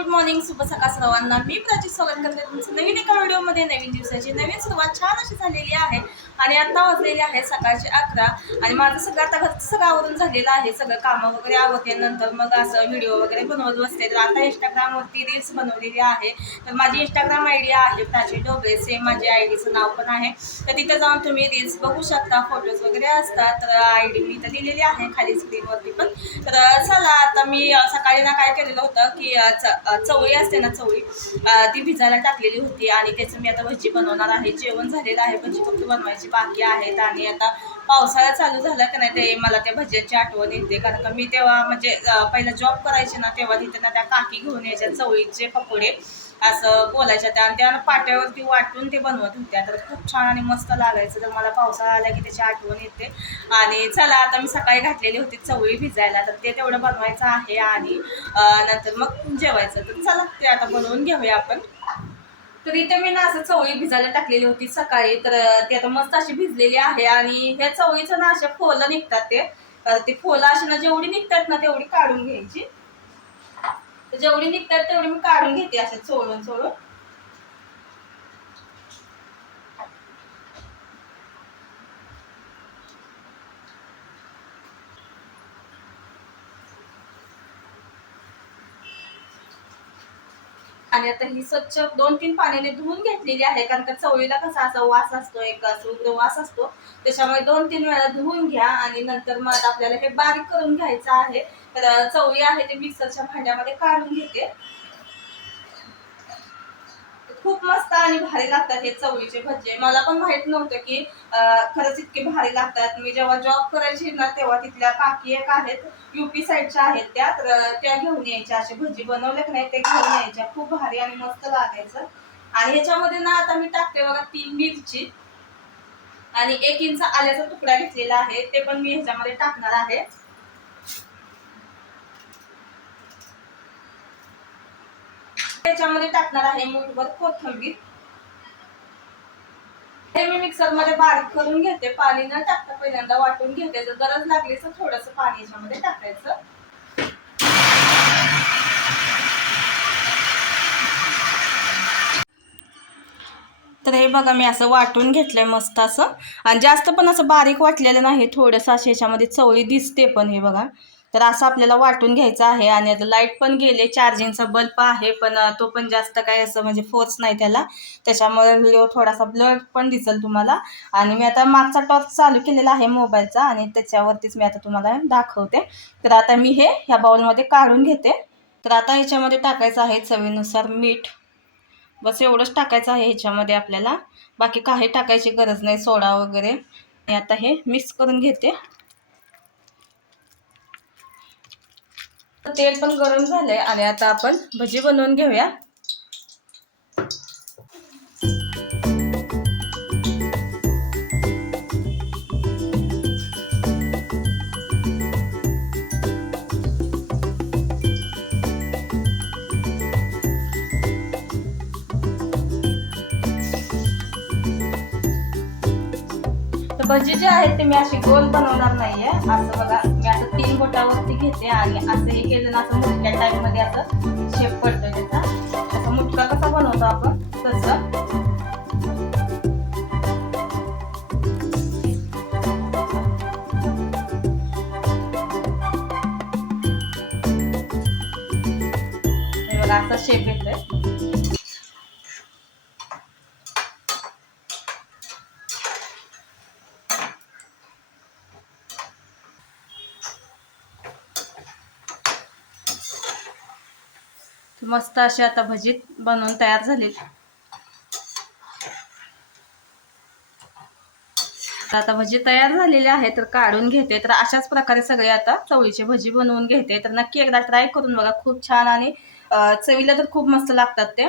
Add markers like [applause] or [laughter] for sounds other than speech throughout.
Good morning सुबह सकाळ सर्वांना. मी प्राची स्वागत करते तुमचं नवीन एका व्हिडिओमध्ये नवीन दिवसाची नवीन सुरुवात छान अशी झालेली आहे. आणि आत्ता वाजलेली आहे सकाळचे अकरा. आणि माझं सगळं आता घरचं सगळं आवरून झालेलं आहे. सगळं कामं वगैरे आवडते नंतर मग असं व्हिडिओ वगैरे बनवत बसते. तर आता इंस्टाग्रामवरती रील्स बनवलेली आहे. तर माझी इंस्टाग्राम आय डी आहे प्राची डोबळे. सेम माझ्या आय डीचं नाव पण आहे. तर तिथे जाऊन तुम्ही रील्स बघू शकता फोटोज वगैरे असतात. तर आय डी मी तर दिलेली आहे खाली स्क्रीनवरती पण. तर चला आता मी सकाळी ना काय केलेलं होतं की च- चवळी असते ना चवळी ती भिजायला टाकलेली होती आणि त्याचं मी आता भजी बनवणार आहे. जेवण झालेलं आहे भजी फक्त बनवायची बाकी आहेत आणि आता पावसाळा चालू झाला का नाही ते मला त्या भज्यांची आठवण येते. कारण का मी तेव्हा म्हणजे पहिला जॉब करायचे ना तेव्हा तिथे ना त्या काकी घेऊन यायच्या चवळीचे पकोडे असं बोलायच्या त्या आणि त्या पाट्यावरती वाटून ते बनवत होत्या. तर खूप छान आणि मस्त लागायचं. तर मला पावसाळा आला की त्याची आठवण येते. आणि चला आता मी सकाळी घातलेली होती चवळी भिजायला. तर ते तेवढं बनवायचं आहे आणि नंतर मग जेवायचं. तर चला ते आता बनवून घेऊया आपण. तर इथे मी ना असं चवळी भिजायला टाकलेली होती सकाळी. तर ती आता मस्त अशी भिजलेली आहे आणि ह्या चवळीचं ना अशा फोलं निघतात ते. तर ती फोलं अशी ना जेवढी निघतात ना तेवढी काढून घ्यायची. तर जेवढी निघतात तेवढी मी काढून घेते असे चोळून चोळून. आणि आता ही स्वच्छ दोन तीन पाण्याने धुवून घेतलेली आहे कारण का चवळीला कसा असा वास असतो एक उग्र वास असतो. त्याच्यामुळे दोन तीन वेळा धुवून घ्या आणि नंतर मग आपल्याला हे बारीक करून घ्यायचं आहे. तर चवळी आहे ते मिक्सरच्या भांड्यामध्ये काढून घेते. खूप मस्त आणि भारी लागतात हे चवळीचे भजे. मला पण माहीत नव्हतं की खरंच इतके भारी लागतात. मी जेव्हा जॉब करायची ना तेव्हा तिथल्या काकी एक आहेत युपी साईडच्या आहेत त्या. तर त्या घेऊन यायच्या असे भजी. बनवले की नाही ते घेऊन यायच्या. खूप भारी आणि मस्त लागायचं. आणि ह्याच्यामध्ये ना आता मी टाकते बघा तीन मिरची. आणि एक इंच आल्याचा तुकडा घेतलेला आहे. ते पण मी ह्याच्यामध्ये टाकणार आहे. त्याच्यामध्ये टाकणार आहे मुठभर कोथंबीर. हे मी मिक्सरमध्ये बारीक करून घेते. पाणी न टाकता पहिल्यांदा वाटून घेते. जर गरज लागली तर थोडस पाणी याच्यामध्ये टाकायचं. तर हे बघा मी असं वाटून घेतलंय मस्त असं. आणि जास्त पण असं बारीक वाटलेलं नाही. थोडंसं असं ह्याच्यामध्ये चवळी दिसते पण हे बघा. तर असं आपल्याला वाटून घ्यायचं आहे. आणि आता लाइट पण गेले चार्जिंगचा बल्ब आहे पण तो पण जास्त काय असं म्हणजे फोर्स नाही त्याला. त्याच्यामुळे व्हिडिओ थोडासा ब्लड पण दिसेल तुम्हाला. आणि मी आता मागचा टॉर्च चालू केलेला आहे मोबाईलचा आणि त्याच्यावरतीच मी आता तुम्हाला दाखवते. तर आता मी हे ह्या बाउलमध्ये काढून घेते. तर आता ह्याच्यामध्ये टाकायचं आहे चवीनुसार मीठ. बस एवढंच टाकायचं आहे ह्याच्यामध्ये आपल्याला. बाकी काही टाकायची गरज नाही सोडा वगैरे. आणि आता हे मिक्स करून घेते. तेल पण गरम झालंय. आणि आता आपण भजी बनवून घेऊया. तर भजी जे आहेत ते मी अशी गोल बनवणार नाहीये. असं बघा. तीन बोटावरती घेते आणि असं हे केलं ना असं मुटक्या टाईममध्ये असं शेप पडतो त्याचा. असं मुटका कसा बनवतो आपण तसं. असा शेप येतोय. मस्त अशी आता भजीत बनवून तयार झाली तर आता भजी तयार झालेली आहे तर काढून घेते. तर अशाच प्रकारे सगळे आता चवळीचे भजी बनवून घेते. तर नक्की एकदा ट्राय करून बघा खूप छान आणि चवीला तर खूप मस्त लागतात ते.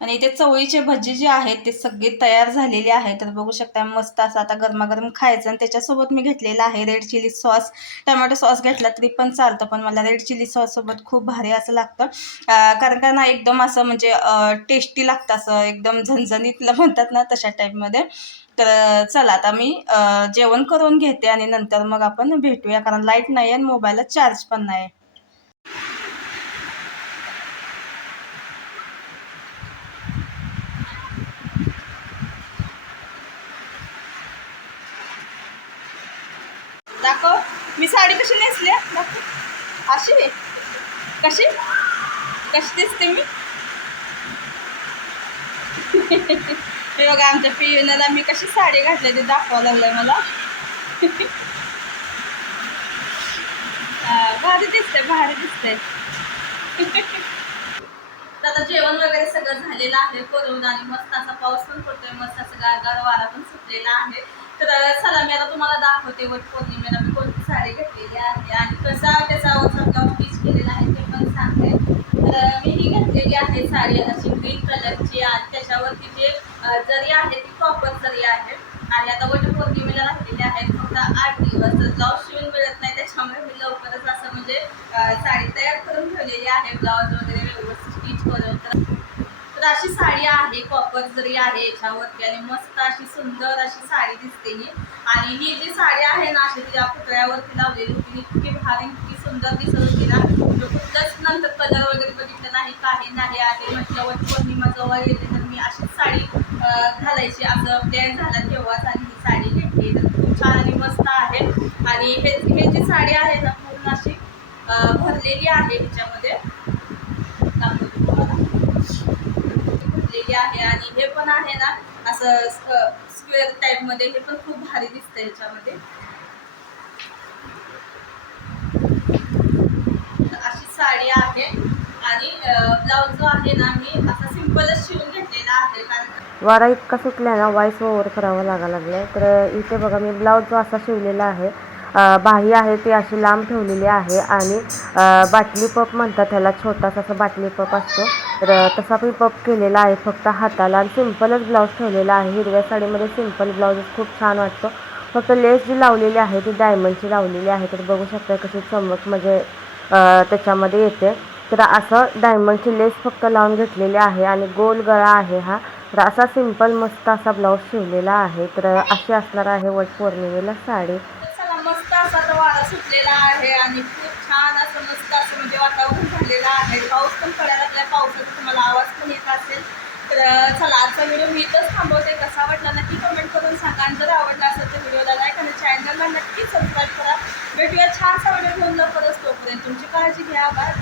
आणि इथे चवळीचे भजी जे आहेत ते सगळे तयार झालेले आहेत. तर बघू शकता मस्त असं आता गरमागरम खायचं आणि त्याच्यासोबत मी घेतलेला आहे red chilli sauce tomato sauce घेतला तरी पण चालतं पण मला रेड चिली सॉससोबत खूप भारी असं लागतं. कारण का ना एकदम असं म्हणजे टेस्टी लागतं असं एकदम झणझणीतलं [laughs] म्हणतात ना तशा टाईपमध्ये तर चला आता मी जेवण करून घेते आणि नंतर मग आपण भेटूया कारण लाइट नाही आहे आणि मोबाईलला चार्ज पण नाही साडी कशी नेसली? अशी आहे? कशी? कशी दिसते मी? हे बघा आमच्या पियुनाला मी कशी साडी घातली ते दाखवावं लागलंय मला. भारी दिसते भारी दिसते आता जेवण वगैरे सगळं झालेलं आहे. करून आणि मस्त असा पाऊस पण पडतोय. मस्त असं गारगार वारा पण सुटलेला आहे. तर चला मी आता तुम्हाला दाखवते. वट पौर्णिमेला मी कोण साडी घेतलेली आहे आणि कसा त्याचा समजा स्टिच केलेला आहे ते पण सांगते. तर मी ही घेतलेली आहे साडी अशी ग्रीन कलरची आणि त्याच्यावरती जे जरी आहे ती कॉपर जरी आहे आणि आता वट पौर्णिमेला राहिलेली आहे फक्त आठ दिवस. ब्लाऊज शिवून मिळत नाही त्याच्यामुळे मी लवकरच असं म्हणजे साडी तयार करून ठेवलेली आहे. ब्लाऊज वगैरे व्यवस्थित स्टिच करून तर तर अशी साडी आहे कॉपर जरी आहे याच्यावरती आणि मस्त अशी सुंदर अशी साडी दिसते ही. आणि ही जी साडी आहे ना अशी तिच्या पुतळ्यावरती लावलेली होती इतकी भारी इतकी सुंदर दिसत होती ना. म्हणजे कुठलंच नंतर कलर वगैरे बघितलं नाही काही नाही आहे म्हटलं पौर्णिमा जवळ येते तर मी अशीच साडी घालायची. असं प्लॅन झाला तेव्हाच आणि ही साडी घेतली. तर खूप छान आणि मस्त आहे. आणि हे हे जी साडी आहे ना पूर्ण अशी भरलेली आहे हिच्यामध्ये दाखवते तुम्हाला. घातलेली आहे आणि हे पण आहे ना असं स्क्वेअर टाईपमध्ये हे पण खूप भारी दिसतंय ह्याच्यामध्ये. अशी साडी आहे आणि ब्लाऊज जो आहे ना मी असा सिम्पलच शिवून घेतलेला आहे कारण वारा इतका सुटला ना वाईस ओव्हर करावा लागा लागलाय. तर इथे बघा मी ब्लाऊज जो असा शिवलेला आहे बाही आहे ती अशी लांब ठेवलेली आहे आणि बाटली पप म्हणतात त्याला छोटासा असा बाटली पप असतो. तर तसा मी पप केलेला आहे फक्त हाताला आणि सिम्पलच ब्लाऊज ठेवलेला आहे. हिरव्या साडीमध्ये सिंपल ब्लाऊज खूप छान वाटतो. फक्त लेस जी लावलेली आहे ती डायमंडची लावलेली आहे. तर बघू शकता कशी चमक म्हणजे त्याच्यामध्ये येते. तर असं डायमंडची लेस फक्त लावून घेतलेली आहे आणि गोल गळा आहे हा. तर असा सिंपल मस्त असा ब्लाऊज शिवलेला आहे. तर अशी असणार आहे वट पौर्णिमेला साडी. चला असा तो वारा सुटलेला आहे आणि खूप छान असं मस्त असं म्हणजे वातावरण झालेलं आहे. पाऊस पण पडायला लागला पावसाचा तुम्हाला आवाज पण येत असेल. तर चला आजचा व्हिडिओ मी इथंच थांबवते. कसा वाटला नक्की कमेंट करून सांगा. आणि जर आवडला असेल तर व्हिडिओला लाईक आणि चॅनलला नक्की सबस्क्राईब करा. भेटूया छानसा व्हिडिओ घेऊन लवकरच तोपर्यंत तुमची काळजी घ्या. बाय